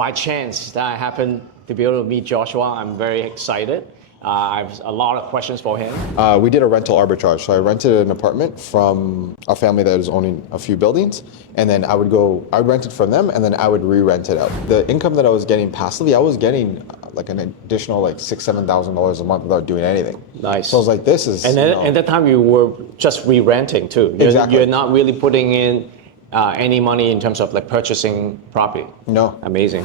by chance that I happened to be able to meet Joshua. I'm very excited. I have a lot of questions for him. We did a rental arbitrage. So I rented an apartment from a family that was owning a few buildings, and then I would rent it from them, and then I would re-rent it out. The income that I was getting passively, I was getting like an additional like $6,000-7,000 a month without doing anything. Nice. So I was like, this is. And then at that time you were just re-renting too. Exactly. You're not really putting in any money in terms of like purchasing property. No. Amazing.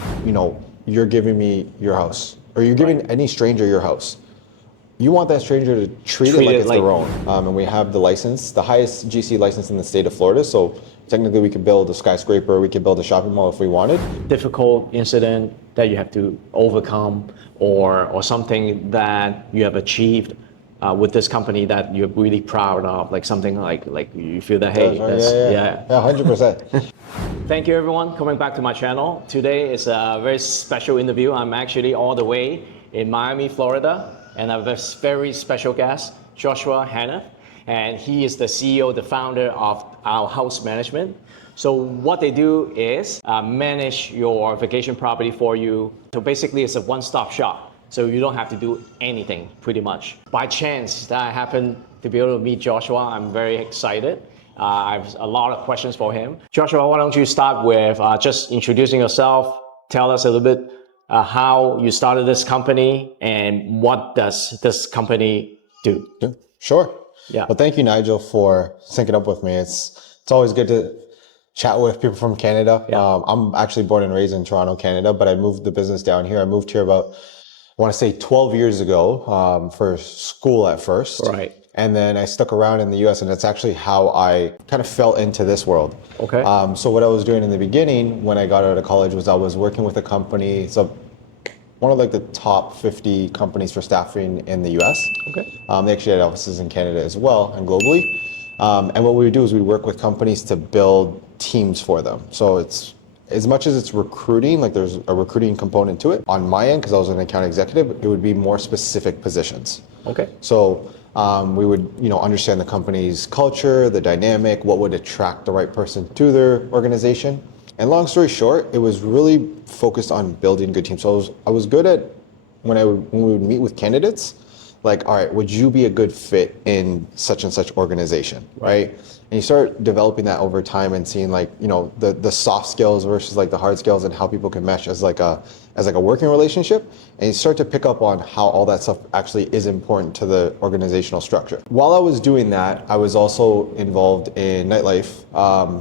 You're giving me your house, or you're giving any stranger your house. You want that stranger to treat it like it's their own. And we have the license, the highest GC license in the state of Florida. So technically we could build a skyscraper, we could build a shopping mall if we wanted. Difficult incident that you have to overcome, or something that you have achieved with this company that you're really proud of, like something like you feel that, hey, yeah, 100%. Thank you everyone coming back to my channel. Today is a very special interview. I'm actually all the way in Miami, Florida, and I have a very special guest, Joshua Hanif, and he is the CEO, the founder of our Haus Management. So what they do is manage your vacation property for you. So basically it's a one-stop shop. So you don't have to do anything pretty much. By chance that I happened to be able to meet Joshua, I'm very excited. I have a lot of questions for him. Joshua, why don't you start with just introducing yourself, tell us a little bit how you started this company and what does this company do? Sure. Yeah. Well, thank you, Nigel, for syncing up with me. It's always good to chat with people from Canada. Yeah. I'm actually born and raised in Toronto, Canada, but I moved the business down here. I moved here about, I want to say 12 years ago for school at first. Right. And then I stuck around in the US, and that's actually how I kind of fell into this world. Okay. So what I was doing in the beginning when I got out of college was I was working with a company, so one of like the top 50 companies for staffing in the US. Okay. They actually had offices in Canada as well and globally. And what we would do is we work with companies to build teams for them. So it's, as much as it's recruiting, like there's a recruiting component to it. On my end, because I was an account executive, it would be more specific positions. Okay. So we would, understand the company's culture, the dynamic, what would attract the right person to their organization. And long story short, it was really focused on building good teams. So I was good at when we would meet with candidates, like, all right, would you be a good fit in such and such organization, right? And you start developing that over time and seeing like, the soft skills versus like the hard skills and how people can mesh as like a working relationship. And you start to pick up on how all that stuff actually is important to the organizational structure. While I was doing that, I was also involved in nightlife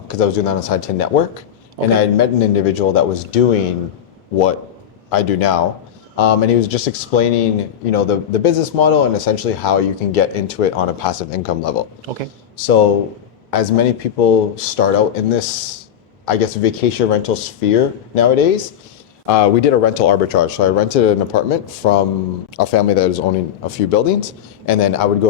because I was doing that on side to network. Okay. And I had met an individual that was doing what I do now. And he was just explaining, the business model and essentially how you can get into it on a passive income level. Okay. So as many people start out in this, I guess, vacation rental sphere nowadays, we did a rental arbitrage. So I rented an apartment from a family that was owning a few buildings, and then I would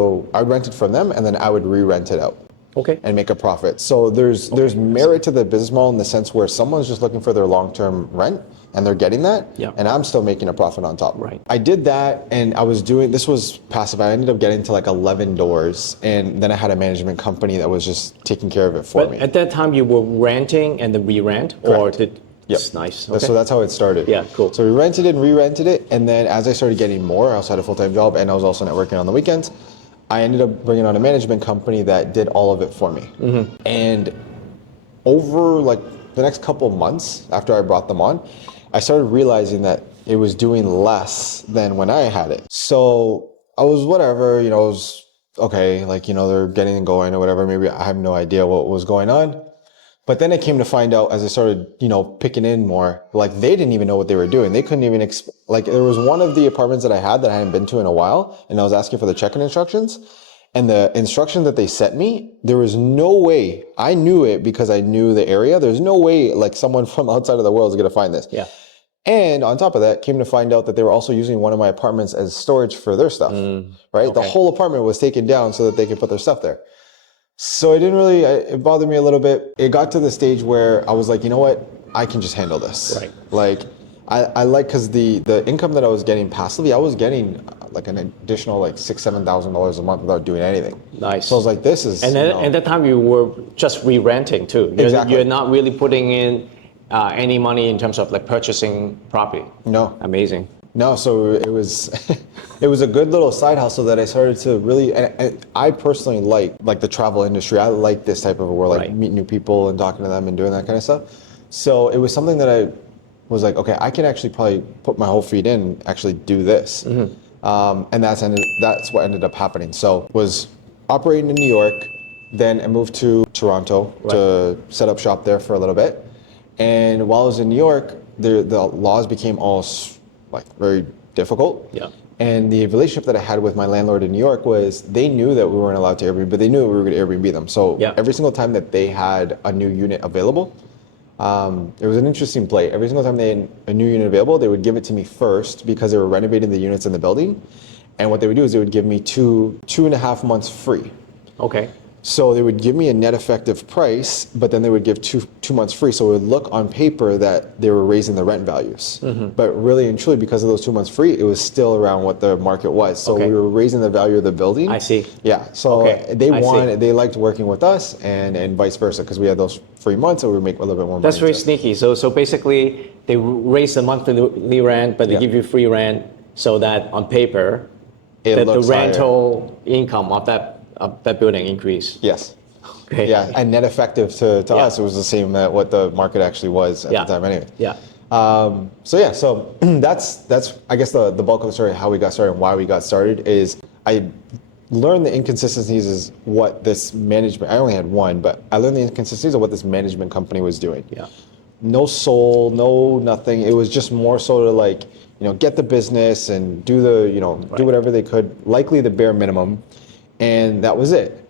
rent it from them, and then I would re-rent it out. Okay. And make a profit. So there's merit to the business model in the sense where someone's just looking for their long-term rent and they're getting that, and I'm still making a profit on top. Right. I did that, and this was passive. I ended up getting to like 11 doors, and then I had a management company that was just taking care of it for me. At that time you were renting and then re-rent? Or did? Yep. Nice. Okay. So that's how it started. Yeah, cool. So we rented it and re-rented it, and then as I started getting more, I also had a full-time job, and I was also networking on the weekends. I ended up bringing on a management company that did all of it for me. Mm-hmm. And over like the next couple of months after I brought them on, I started realizing that it was doing less than when I had it. So I was whatever, I was okay, like, they're getting and going or whatever. Maybe I have no idea what was going on. But then I came to find out as I started, picking in more, like they didn't even know what they were doing. They couldn't even, like there was one of the apartments that I had that I hadn't been to in a while, and I was asking for the check-in instructions. And the instruction that they sent me, there was no way, I knew it because I knew the area. There's no way like someone from outside of the world is going to find this. Yeah. And on top of that, came to find out that they were also using one of my apartments as storage for their stuff, right? Okay. The whole apartment was taken down so that they could put their stuff there. So it bothered me a little bit. It got to the stage where I was like, you know what? I can just handle this. Right. Like, I like, because the income that I was getting passively, I was getting like an additional like $6,000-7,000 a month without doing anything. Nice. So I was like, this is. And then at that time you were just re-renting too. Exactly. You're not really putting in any money in terms of like purchasing property? No. Amazing. No, so it was it was a good little side hustle that I started to really, and I personally like the travel industry. I like this type of a world, like Right. meet new people and talking to them and doing that kind of stuff. So it was something that I was like, okay, I can actually probably put my whole feet in and actually do this. And that's what ended up happening. So was operating in New York, then I moved to Toronto to set up shop there for a little bit. And while I was in New York, the laws became all like very difficult. Yeah. And the relationship that I had with my landlord in New York was they knew that we weren't allowed to Airbnb, but they knew that we were going to Airbnb them. So every single time that they had a new unit available, it was an interesting play. Every single time they had a new unit available, they would give it to me first because they were renovating the units in the building. And what they would do is they would give me two and a half months free. Okay. So they would give me a net effective price, but then they would give two months free. So it would look on paper that they were raising the rent values. But really and truly, because of those 2 months free, it was still around what the market was. So we were raising the value of the building. I see. Yeah. So they liked working with us and vice versa because we had those free months, so we would make a little bit more money. That's very sneaky. So basically, they raise the monthly rent, but they give you free rent so that on paper, the rental income of that building increase. Yes. Okay. Yeah, and net effective to us, it was the same that what the market actually was at the time anyway. Yeah. So that's I guess the bulk of the story, how we got started and why we got started is I learned the inconsistencies is what this management, I only had one, but I learned the inconsistencies of what this management company was doing. Yeah. No soul, no nothing. It was just more sort of like, get the business and do do whatever they could, likely the bare minimum. And that was it.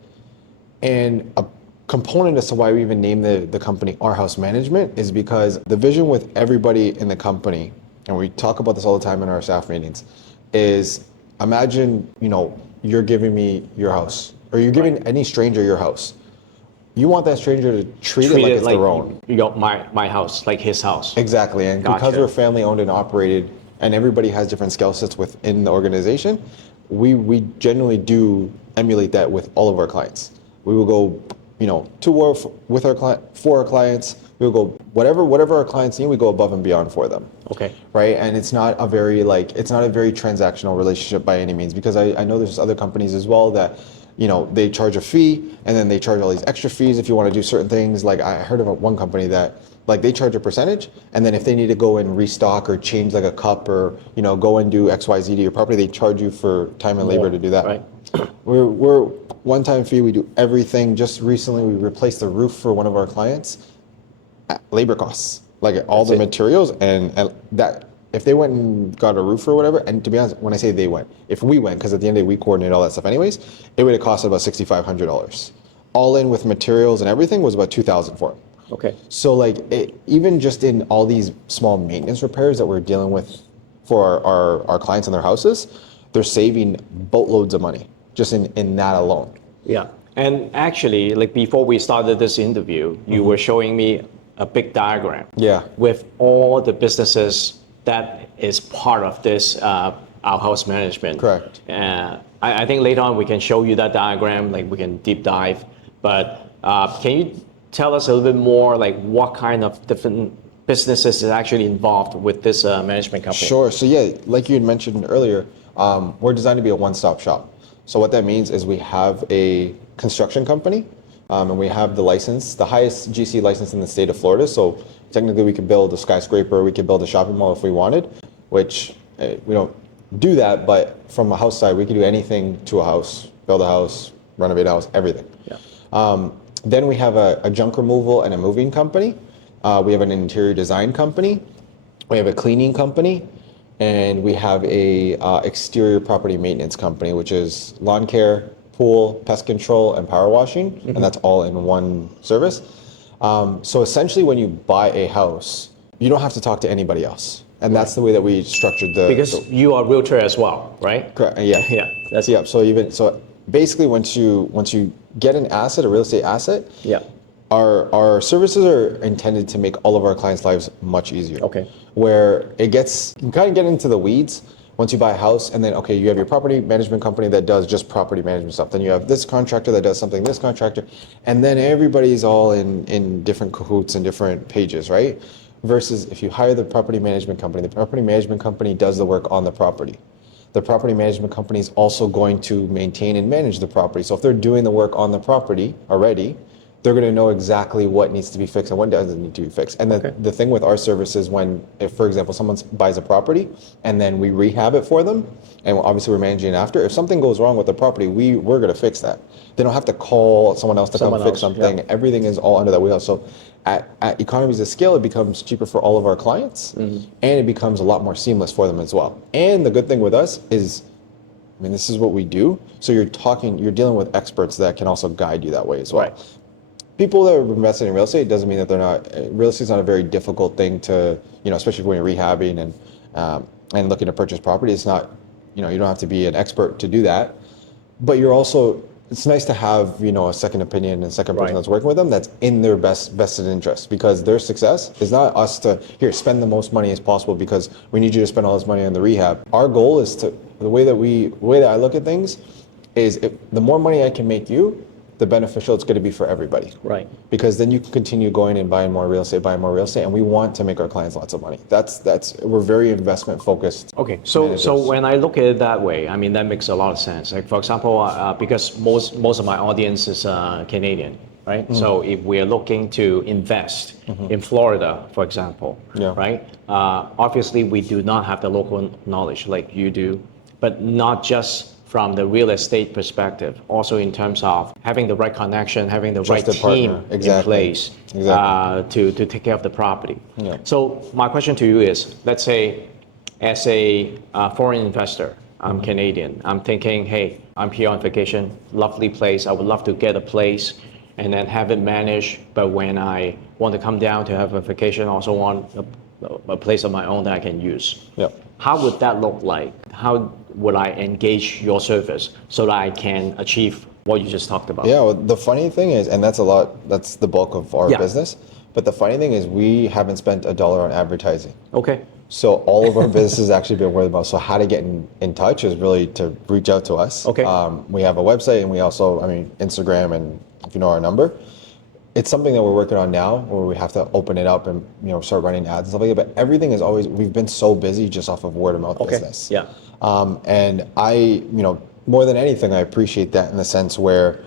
And a component as to why we even named the company Our Haus Management is because the vision with everybody in the company, and we talk about this all the time in our staff meetings, is imagine, you're giving me your house, or you're giving any stranger your house. You want that stranger to treat it like it's their own. My house, like his house. Exactly, and because we're family owned and operated, and everybody has different skill sets within the organization, we generally do emulate that with all of our clients. We will go, to war with our client, for our clients. We will go whatever our clients need. We go above and beyond for them. Okay. Right, and it's not a very transactional relationship by any means, because I know there's other companies as well that, they charge a fee and then they charge all these extra fees if you want to do certain things. Like I heard of one company that they charge a percentage, and then if they need to go and restock or change like a cup or go and do XYZ to your property, they charge you for time and labor to do that. Right. We're one-time fee. We do everything. Just recently, we replaced the roof for one of our clients. Labor costs, like all the materials, and that if they went and got a roof or whatever. And to be honest, when I say they went, if we went, because at the end of the day we coordinate all that stuff anyways, it would have cost about $6,500. All in with materials and everything was about $2,000 for it. Okay. So even just in all these small maintenance repairs that we're dealing with for our clients and their houses, they're saving boatloads of money just in that alone. Yeah. And actually, before we started this interview, you were showing me a big diagram. Yeah. With all the businesses that is part of this Our Haus Management. Correct. I think later on we can show you that diagram, we can deep dive. But can you tell us a little bit more, what kind of different businesses is actually involved with this management company? Sure. So yeah, like you had mentioned earlier, we're designed to be a one-stop shop. So what that means is we have a construction company, and we have the license, the highest GC license in the state of Florida. So technically we could build a skyscraper, we could build a shopping mall if we wanted, which we don't do that, but from a house side, we could do anything to a house, build a house, renovate a house, everything. Yeah. Then we have a junk removal and a moving company. We have an interior design company. We have a cleaning company. And we have a exterior property maintenance company, which is lawn care, pool, pest control, and power washing. And that's all in one service. So essentially when you buy a house, you don't have to talk to anybody else. And that's the way that we structured the... Because you are a realtor as well, right? Correct, yeah. Yeah. So basically once you get an asset, a real estate asset, our services are intended to make all of our clients' lives much easier. Okay. Where you can kind of get into the weeds once you buy a house, and then you have your property management company that does just property management stuff. Then you have this contractor that does something, this contractor, and then everybody's all in different cahoots and different pages, right? versus if you hire the property management company does the work on the property. The property management company is also going to maintain and manage the property. So if they're doing the work on the property already, they're going to know exactly what needs to be fixed and what doesn't need to be fixed. And the thing with our service is if, for example, someone buys a property and then we rehab it for them, and obviously we're managing it after, if something goes wrong with the property, we're going to fix that. They don't have to call someone else to come fix something. Yeah. Everything is all under that wheelhouse. So at economies of scale, it becomes cheaper for all of our clients, and it becomes a lot more seamless for them as well. And the good thing with us is, I mean, this is what we do. So you're dealing with experts that can also guide you that way as well. Right. People that are invested in real estate doesn't mean that they're not. Real estate is not a very difficult thing to, especially when you're rehabbing and looking to purchase property. It's not, you don't have to be an expert to do that. But it's nice to have, a second opinion and second person that's working with them that's in their vested interest, because their success is not us to spend the most money as possible because we need you to spend all this money on the rehab. Our goal is the way that I look at things is the more money I can make you, the beneficial it's going to be for everybody. Right. Because then you can continue going and buying more real estate, and we want to make our clients lots of money. We're very investment focused. Okay, so when I look at it that way, I mean, that makes a lot of sense. Like, for example, because most of my audience is Canadian, right? Mm-hmm. So if we're looking to invest in Florida, for example, right? Obviously, we do not have the local knowledge like you do, but not just from the real estate perspective, also in terms of having the right connection, having the right team in place to take care of the property. Yeah. So my question to you is, let's say as a foreign investor, I'm Canadian, I'm thinking, hey, I'm here on vacation, lovely place, I would love to get a place and then have it managed, but when I want to come down to have a vacation, I also want a place of my own that I can use. Yep. How would that look like? How would I engage your service so that I can achieve what you just talked about? Yeah, well, the funny thing is, and that's the bulk of our business, but the funny thing is we haven't spent $1 on advertising. Okay. So all of our business has actually been word of mouth. So how to get in touch is really to reach out to us. Okay. We have a website, and we also, Instagram, and if you know our number. It's something that we're working on now, where we have to open it up and start running ads and stuff like that. But everything is we've been so busy just off of word of mouth business. Yeah. And I, more than anything, I appreciate that in the sense where,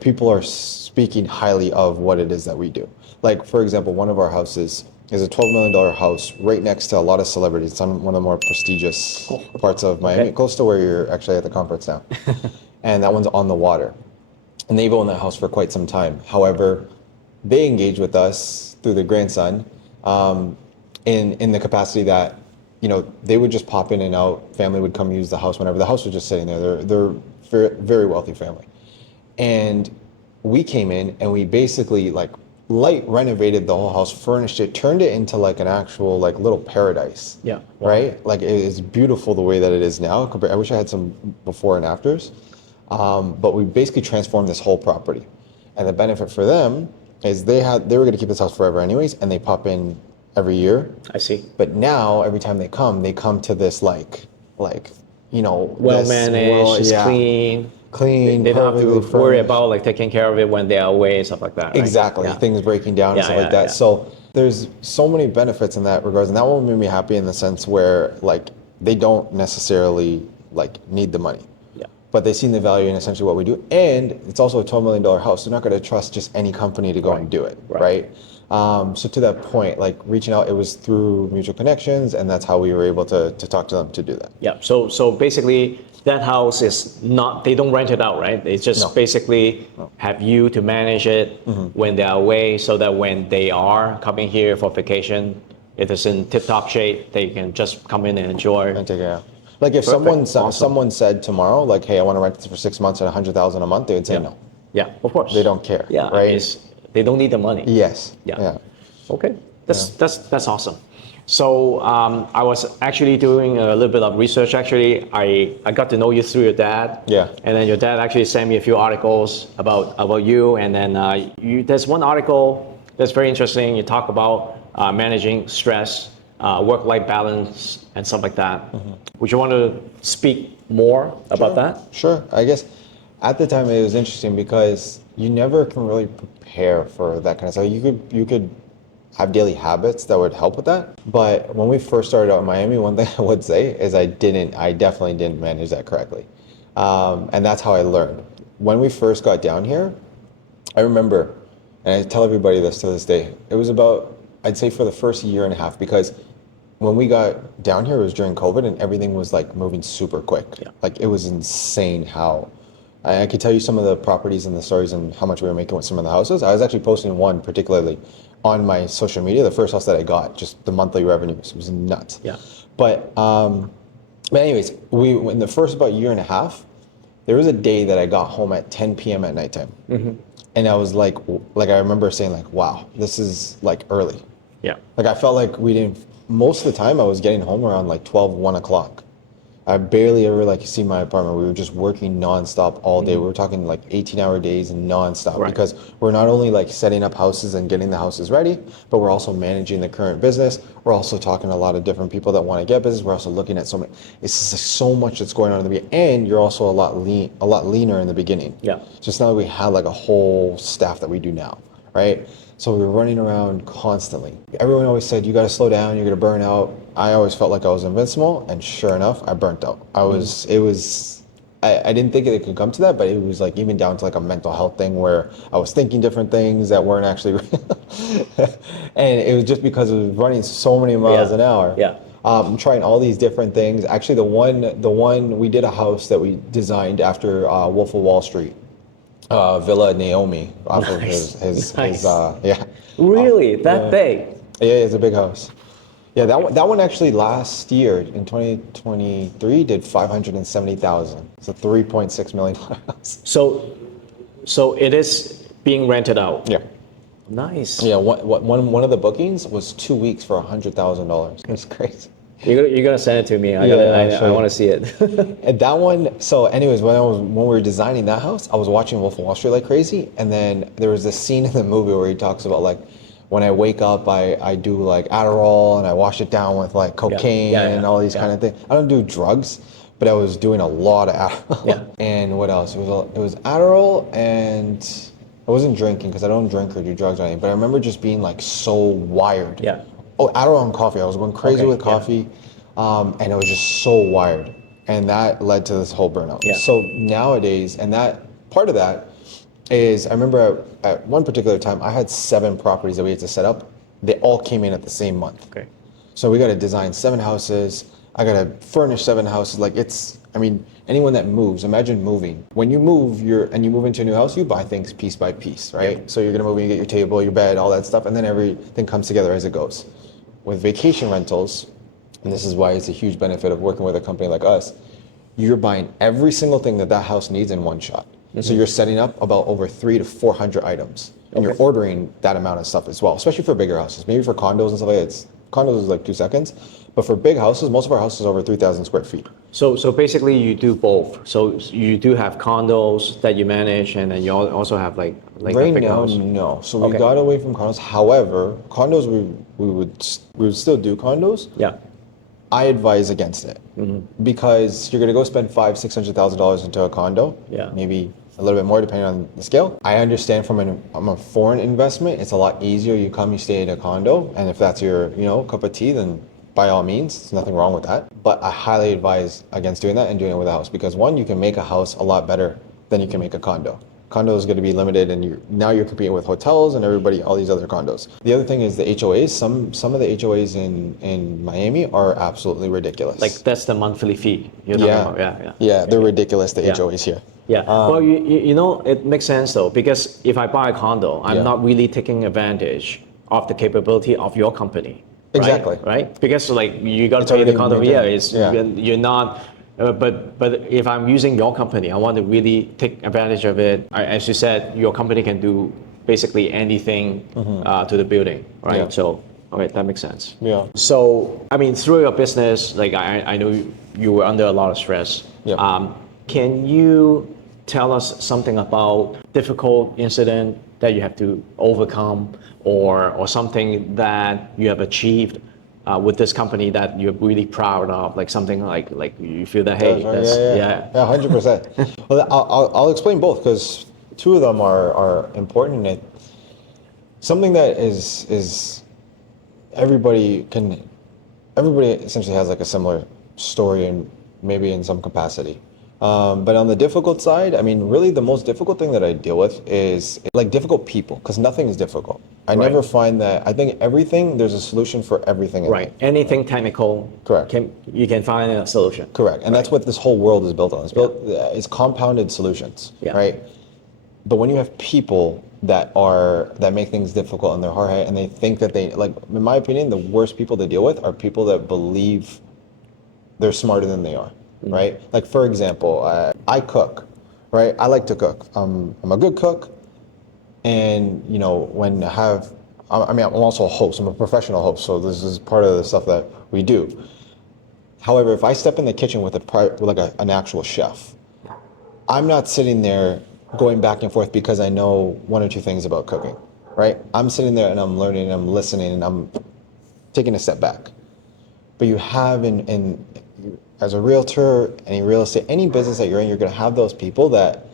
people are speaking highly of what it is that we do. Like, for example, one of our houses is a $12 million house right next to a lot of celebrities. It's on one of the more prestigious parts of Miami, close to where you're actually at the conference now. And that one's on the water. And they've owned that house for quite some time. However, they engage with us through their grandson in the capacity that, they would just pop in and out. Family would come use the house whenever. The house was just sitting there. They're very, very wealthy family. And we came in and we basically light renovated the whole house, furnished it, turned it into an actual little paradise. Yeah. Wow. Right? It is beautiful the way that it is now. I wish I had some before and afters. But we basically transformed this whole property. And the benefit for them is they were going to keep this house forever anyways, and they pop in every year. I see. But now, every time they come to this well managed, it's clean. They don't have to worry about taking care of it when they're away and stuff like that. Right? Exactly. Yeah. Things breaking down and stuff like that. Yeah. So there's so many benefits in that regards. And that one made me happy in the sense where they don't necessarily need the money. But they see the value in essentially what we do. And it's also a $12 million house. They're not going to trust just any company to go and do it, right? So to that point, reaching out, it was through mutual connections, and that's how we were able to talk to them to do that. Yeah, so basically that house is not, they don't rent it out, right? They just basically have you to manage it when they're away, so that when they are coming here for vacation, if it's in tip-top shape, they can just come in and enjoy. And take it out. If someone said tomorrow, hey, I want to rent this for 6 months at $100,000 a month, they would say no. Yeah, of course. They don't care. Yeah, right. They don't need the money. Yes. Yeah. Okay. That's awesome. So I was actually doing a little bit of research. Actually, I got to know you through your dad. Yeah. And then your dad actually sent me a few articles about you. And then there's one article that's very interesting. You talk about managing stress, work-life balance, and stuff like that. Would you want to speak more about that? Sure. I guess at the time it was interesting because you never can really prepare for that kind of stuff. You could have daily habits that would help with that. But when we first started out in Miami, one thing I would say is I definitely didn't manage that correctly. And that's how I learned. When we first got down here, I remember, and I tell everybody this to this day, it was about, I'd say for the first year and a half, because when we got down here, it was during COVID and everything was like moving super quick. Yeah. Like it was insane how, I could tell you some of the properties and the stories and how much we were making with some of the houses. I was actually posting one particularly on my social media, the first house that I got, just the monthly revenues. It was nuts. Yeah. But anyways, in the first about year and a half, there was a day that I got home at 10 p.m. at nighttime. Mm-hmm. And I was like I remember saying like, wow, this is like early. Yeah. Like I felt like most of the time I was getting home around like 12, 1 o'clock. I barely ever like see my apartment. We were just working nonstop all day. We were talking like 18-hour days nonstop, Right. because we're not only like setting up houses and getting the houses ready, but we're also managing the current business. We're also talking to a lot of different people that want to get business. We're also looking at it's just like so much that's going on in the beginning, and you're also a lot leaner in the beginning. Yeah. Just now that we had like a whole staff that we do now, right? So we were running around constantly. Everyone always said, you got to slow down, you're going to burn out. I always felt like I was invincible, and sure enough, I burnt out. I didn't think it could come to that, but it was like even down to like a mental health thing where I was thinking different things that weren't actually real. And it was just because it was running so many miles an hour. Yeah. Trying all these different things. Actually, the one, we did a house that we designed after Wolf of Wall Street. Villa Naomi off of his Nice. yeah. Really? That yeah. big? Yeah, it's a big house. Yeah, that one actually last year in 2023 did 570,000. It's a $3.6 million house. So it is being rented out. Yeah. Nice. Yeah, one of the bookings was 2 weeks for $100,000. It's crazy. You're gonna send it to me. I want to see it. And that one, so anyways, when we were designing that house, I was watching Wolf of Wall Street like crazy, and then there was this scene in the movie where he talks about like, when I wake up, I do like Adderall and I wash it down with like cocaine and all these kind of things. I don't do drugs, but I was doing a lot of Adderall. Yeah. And what else? It was Adderall, and I wasn't drinking because I don't drink or do drugs or anything, but I remember just being like so wired. Yeah. Oh, Adderall and coffee. I was going crazy with coffee, and I was just so wired, and that led to this whole burnout. Yeah. So nowadays, and that part of that is, I remember at one particular time, I had 7 properties that we had to set up. They all came in at the same month. Okay. So we got to design 7 houses. I got to furnish 7 houses. Like anyone that moves, imagine moving. When you move, you move into a new house, you buy things piece by piece, right? Yeah. So you're gonna move and you get your table, your bed, all that stuff, and then everything comes together as it goes. With vacation rentals, and this is why it's a huge benefit of working with a company like us, you're buying every single thing that house needs in one shot. Mm-hmm. So you're setting up about over 300 to 400 items, and you're ordering that amount of stuff as well, especially for bigger houses. Maybe for condos and stuff like that, condos is like 2 seconds, but for big houses, most of our houses are over 3,000 square feet. So basically you do both. So you do have condos that you manage, and then you also have like right a big now, house. no. So we got away from condos. However, condos we would still do condos. Yeah. I advise against it because you're gonna go spend $500,000-$600,000 into a condo. Yeah. Maybe a little bit more depending on the scale. I understand from a foreign investment, it's a lot easier. You come, you stay in a condo, and if that's your cup of tea, then by all means, there's nothing wrong with that. But I highly advise against doing that and doing it with a house, because one, you can make a house a lot better than you can make a condo. Condo is going to be limited, and now you're competing with hotels and all these other condos. The other thing is the HOAs. Some of the HOAs in Miami are absolutely ridiculous. Like that's the monthly fee you're talking about. Yeah, they're ridiculous, the HOAs here. Yeah, well, it makes sense though, because if I buy a condo, I'm not really taking advantage of the capability of your company. Right? Exactly. Right? Because like you got to pay the condo. You're not. But if I'm using your company, I want to really take advantage of it. As you said, your company can do basically anything to the building, right? Yeah. So, okay, that makes sense. Yeah. So, I mean, through your business, like I know you were under a lot of stress. Yeah. Can you tell us something about difficult incident that you have to overcome, or something that you have achieved with this company that you're really proud of, like something like you feel that, hey, yeah, 100%. Well, I'll explain both, because 2 of them are important. Something that is everybody essentially has like a similar story and maybe in some capacity. But on the difficult side, I mean, really the most difficult thing that I deal with is like difficult people, because nothing is difficult. I Right. never find that, I think everything, there's a solution for everything in Right. life. Anything technical, Correct. you can find a solution. Correct. And that's what this whole world is built on. It's built, it's compounded solutions, Yeah. right? But when you have people that make things difficult and they're hard and they think that they, like, in my opinion, the worst people to deal with are people that believe they're smarter than they are, right? Like, for example, I cook, right? I like to cook. I'm a good cook. And, you know, I mean, I'm also a host. I'm a professional host. So this is part of the stuff that we do. However, if I step in the kitchen with an actual chef, I'm not sitting there going back and forth because I know one or two things about cooking, right? I'm sitting there and I'm learning and I'm listening and I'm taking a step back. But you have as a realtor, any real estate, any business that you're in, you're going to have those people that,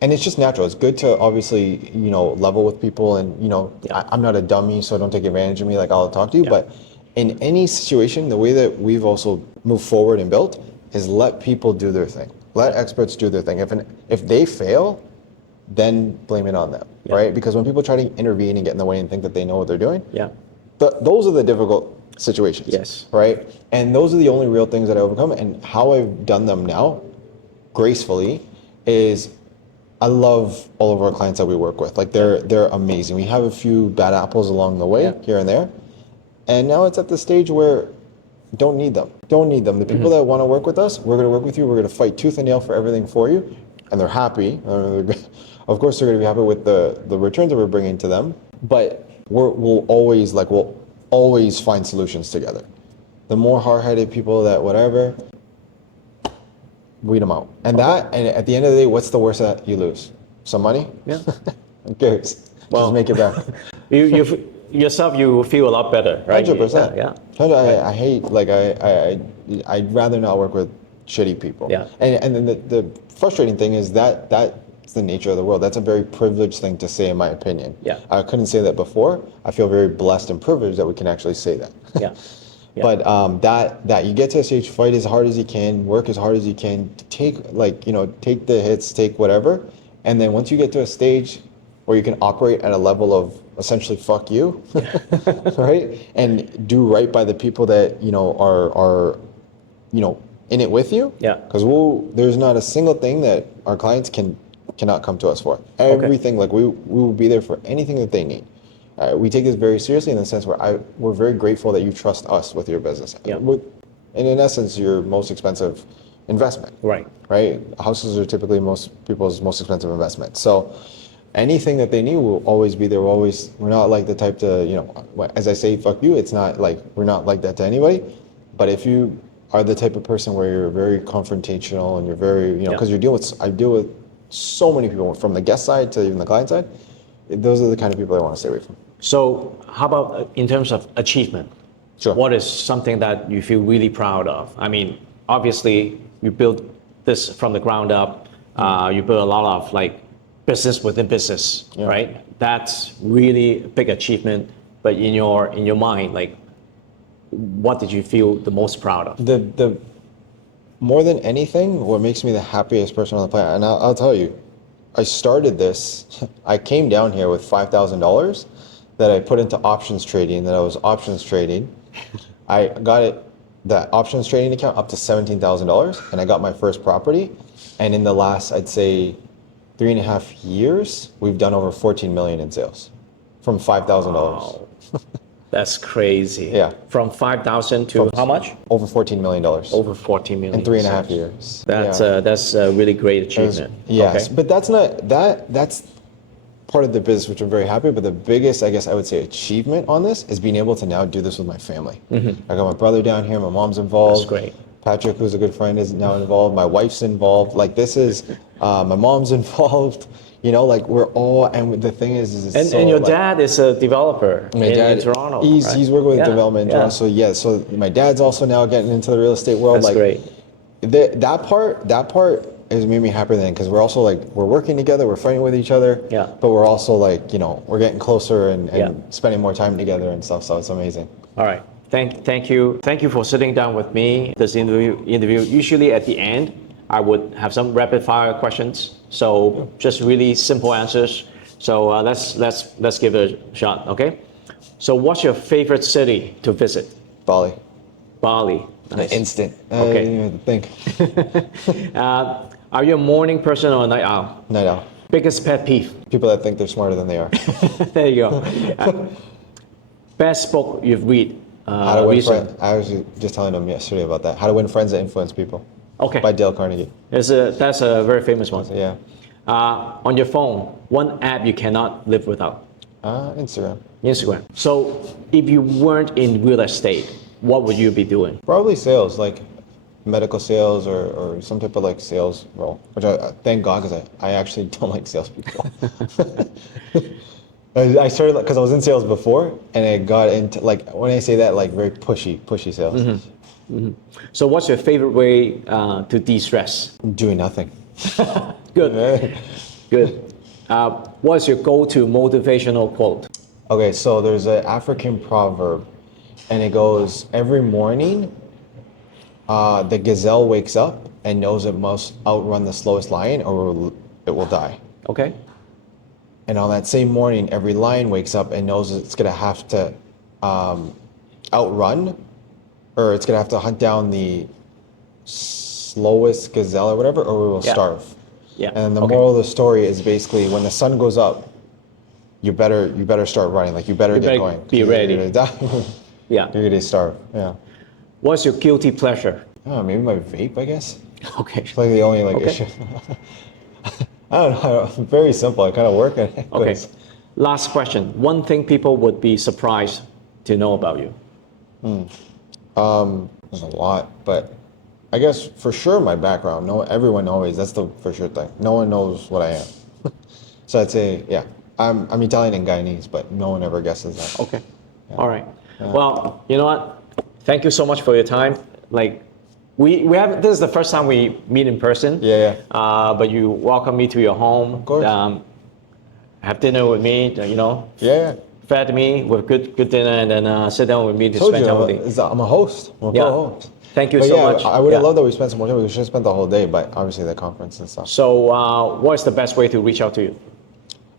and it's just natural. It's good to obviously, you know, level with people and, you know, I'm not a dummy, so don't take advantage of me. Like, I'll talk to you. But in any situation, the way that we've also moved forward and built is let people do their thing. Let experts do their thing. If they fail, then blame it on them, right? Because when people try to intervene and get in the way and think that they know what they're doing, those are the difficult situations. Yes. Right? And those are the only real things that I overcome. And how I've done them now, gracefully, is I love all of our clients that we work with. Like, they're amazing. We have a few bad apples along the way, here and there. And now it's at the stage where don't need them. Don't need them. The people that want to work with us, we're going to work with you. We're going to fight tooth and nail for everything for you. And they're happy. Of course, they're going to be happy with the returns that we're bringing to them. But we'll always find solutions together. The more hard-headed people that whatever, weed them out. And at the end of the day, what's the worst that you lose? Some money? Yeah. Who cares? Well, just make it back. You feel a lot better, right? 100%. Yeah. I hate, like, I'd rather not work with shitty people. Yeah. And then the frustrating thing is that's the nature of the world. That's a very privileged thing to say, in my opinion. Yeah. I couldn't say that before. I feel very blessed and privileged that we can actually say that. Yeah. Yeah. But that you get to a stage, fight as hard as you can, work as hard as you can, take the hits, take whatever, and then once you get to a stage where you can operate at a level of essentially fuck you, right, and do right by the people that are in it with you. Yeah. Because there's not a single thing that our clients cannot come to us for. Everything, like we will be there for anything that they need. We take this very seriously in the sense where we're very grateful that you trust us with your business. Yeah. And in essence, your most expensive investment. Right. Right? Houses are typically most people's most expensive investment. So anything that they need will always be there. We're not like the type to, as I say, fuck you, it's not like, we're not like that to anybody. But if you are the type of person where you're very confrontational and you're very, because I deal with so many people from the guest side to even the client side, those are the kind of people I want to stay away from. So how about in terms of achievement? Sure. What is something that you feel really proud of? I mean, obviously you built this from the ground up. You built a lot of like business within business, right? That's really a big achievement. But in your mind, like, what did you feel the most proud of? The more than anything, what makes me the happiest person on the planet, and I'll tell you, I started this. I came down here with $5,000 that I put into options trading. That I was options trading. I got that options trading account up to $17,000, and I got my first property. And in the last, I'd say, 3.5 years, we've done over 14 million in sales from $5,000. Wow. That's crazy. Yeah. From 5,000 to how much? Over $14 million. Over 14 million. In 3.5 years. That's a really great achievement. Yes, Okay. but that's part of the business, which I'm very happy. But the biggest, I guess I would say, achievement on this is being able to now do this with my family. I got my brother down here, my mom's involved. That's great. Patrick, who's a good friend, is now involved. My wife's involved. Like, this is, my mom's involved. Like, we're all, and the thing is and your dad is a developer in Toronto. He's working with development in Toronto. So my dad's also now getting into the real estate world. That's great. That part has made me happier then, because we're also like, we're working together, we're fighting with each other. Yeah. But we're also like, we're getting closer and spending more time together and stuff. So it's amazing. All right. Thank you for sitting down with me. This interview. Usually at the end, I would have some rapid fire questions. So just really simple answers. So let's give it a shot. Okay. So what's your favorite city to visit? Bali. Bali. Nice. Instant. Okay. I didn't even think. Are you a morning person or a night owl? Night owl. Biggest pet peeve? People that think they're smarter than they are. There you go. Best book you've read? How to Win recent? Friends. I was just telling them yesterday about that. How to Win Friends That Influence People. Okay. By Dale Carnegie. That's a very famous one. Yeah. On your phone, one app you cannot live without? Instagram. Instagram. So if you weren't in real estate, what would you be doing? Probably sales, like medical sales or some type of like sales role, which I thank God, because I actually don't like salespeople. I started because I was in sales before, and I got into, like, when I say that, like very pushy sales. Mm-hmm. So what's your favorite way to de-stress? Doing nothing. Good. Good. What's your go-to motivational quote? Okay, so there's an African proverb, and it goes, every morning, the gazelle wakes up and knows it must outrun the slowest lion or it will die. Okay. And on that same morning, every lion wakes up and knows it's gonna have to outrun, or it's gonna have to hunt down the slowest gazelle or whatever, or it will starve. Yeah. And the moral of the story is basically, when the sun goes up, you better start running. Like, you better get going. Be ready. You're gonna die. Yeah. You're gonna starve. Yeah. What's your guilty pleasure? Oh, maybe my vape, I guess. Okay. It's like the only issue. I don't know. Very simple. I kind of work at it. Okay. Last question. One thing people would be surprised to know about you. There's a lot, but I guess for sure my background. Everyone always, that's the for sure thing. No one knows what I am. So I'd say, yeah, I'm Italian and Guyanese, but no one ever guesses that. Okay. Yeah. All right. Yeah. Well, you know what? Thank you so much for your time. Like, we have, this is the first time we meet in person. Yeah. But you welcome me to your home. Of course. Have dinner with me. Yeah. Fed me with good dinner, and then sit down with me to spend time with you. I'm a host. I'm a co-host. Thank you so much. I would have loved that we spent some more time. We should have spent the whole day, but obviously the conference and stuff. So what's the best way to reach out to you?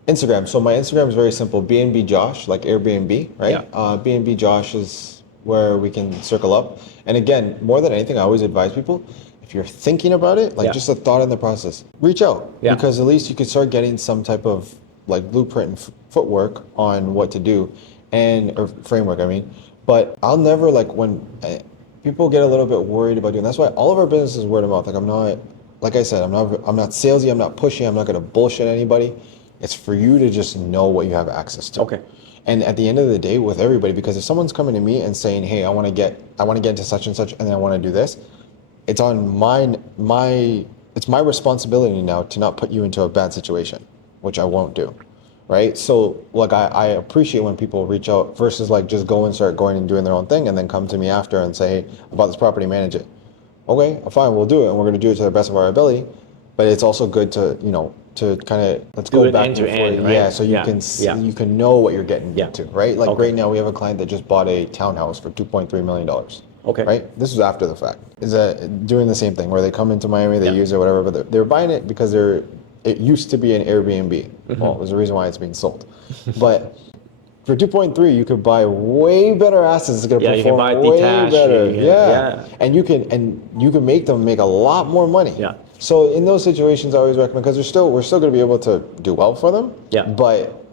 Instagram. So my Instagram is very simple. BNB Josh, like Airbnb, right? Yeah. BNB Josh is where we can circle up. And again, more than anything, I always advise people, if you're thinking about it, like just a thought in the process, reach out. Yeah. Because at least you could start getting some type of like blueprint and footwork on what to do, or framework, I mean. But I'll never, like, when people get a little bit worried about doing, that's why all of our business is word of mouth. Like, I'm not, like I said, I'm not salesy, I'm not pushy, I'm not gonna bullshit anybody. It's for you to just know what you have access to. Okay. And at the end of the day, with everybody, because if someone's coming to me and saying, hey, I want to get into such and such, and then I want to do this, it's on it's my responsibility now to not put you into a bad situation, which I won't do, right? So, like, I appreciate when people reach out versus like just start going and doing their own thing and then come to me after and say, hey, about this property, manage it. Okay, fine, we'll do it, and we're going to do it to the best of our ability. But it's also good to, to kind of, let's go back end to end, right? Yeah, so you can know what you're getting into, right? Like right now we have a client that just bought a townhouse for $2.3 million. Okay. Right? This was after the fact. Is doing the same thing where they come into Miami, they use it, whatever, but they're buying it because it used to be an Airbnb. Mm-hmm. Well, there's a reason why it's being sold. But for 2.3, you could buy way better assets. It's gonna perform you can buy way detached, better. Yeah. And you can make them make a lot more money. Yeah. So in those situations, I always recommend, because we're still going to be able to do well for them. Yeah. But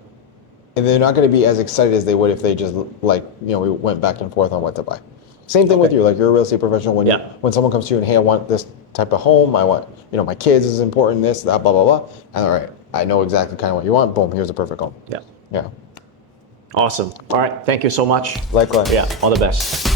they're not going to be as excited as they would if they just we went back and forth on what to buy. Same thing with you. Like, you're a real estate professional. When someone comes to you and, hey, I want this type of home. I want, my kids is important. This, that, blah, blah, blah. And all right, I know exactly kind of what you want. Boom, here's a perfect home. Yeah. Yeah. Awesome. All right. Thank you so much. Likewise. Yeah. All the best.